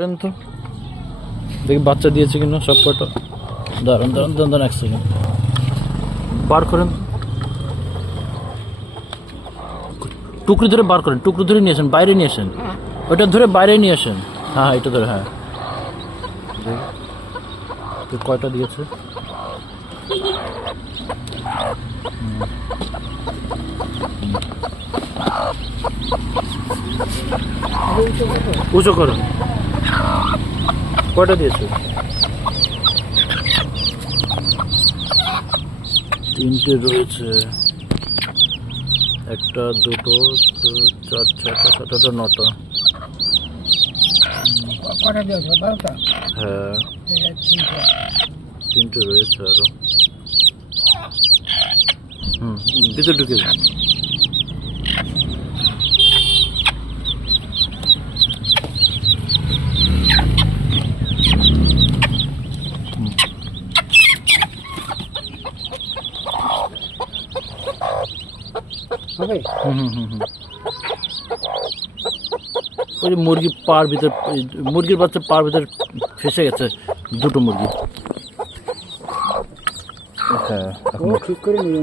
বলেন তো দেখি বাচ্চা দিয়েছে কিনা সব কটা। দাঁড়ান দাঁড়ান দাঁড়ান দাঁড়ান, এক সেকেন্ড বার করেন, টুকরি ধরে বার করেন, টুকরি ধরে নিয়ে আসেন, বাইরে নিয়ে আসেন, ওইটা ধরে বাইরে নিয়ে আসেন। হ্যাঁ হ্যাঁ, এটা ধরে, হ্যাঁ তো কয়টা দিয়েছে। উঁচু করুন, কয়টা দিয়েছে। তিনটে রয়েছে, একটা দুটো চার ছটা সাতটা নটা। হ্যাঁ তিনটে রয়েছে আরো। ভিতরে ঢুকে যান। ওই যে মুরগি পার ভিতর, মুরগির বাচ্চা পার ভিতর ফেসে গেছে দুটো মুরগি। হ্যাঁ ঠিক করে নিয়ে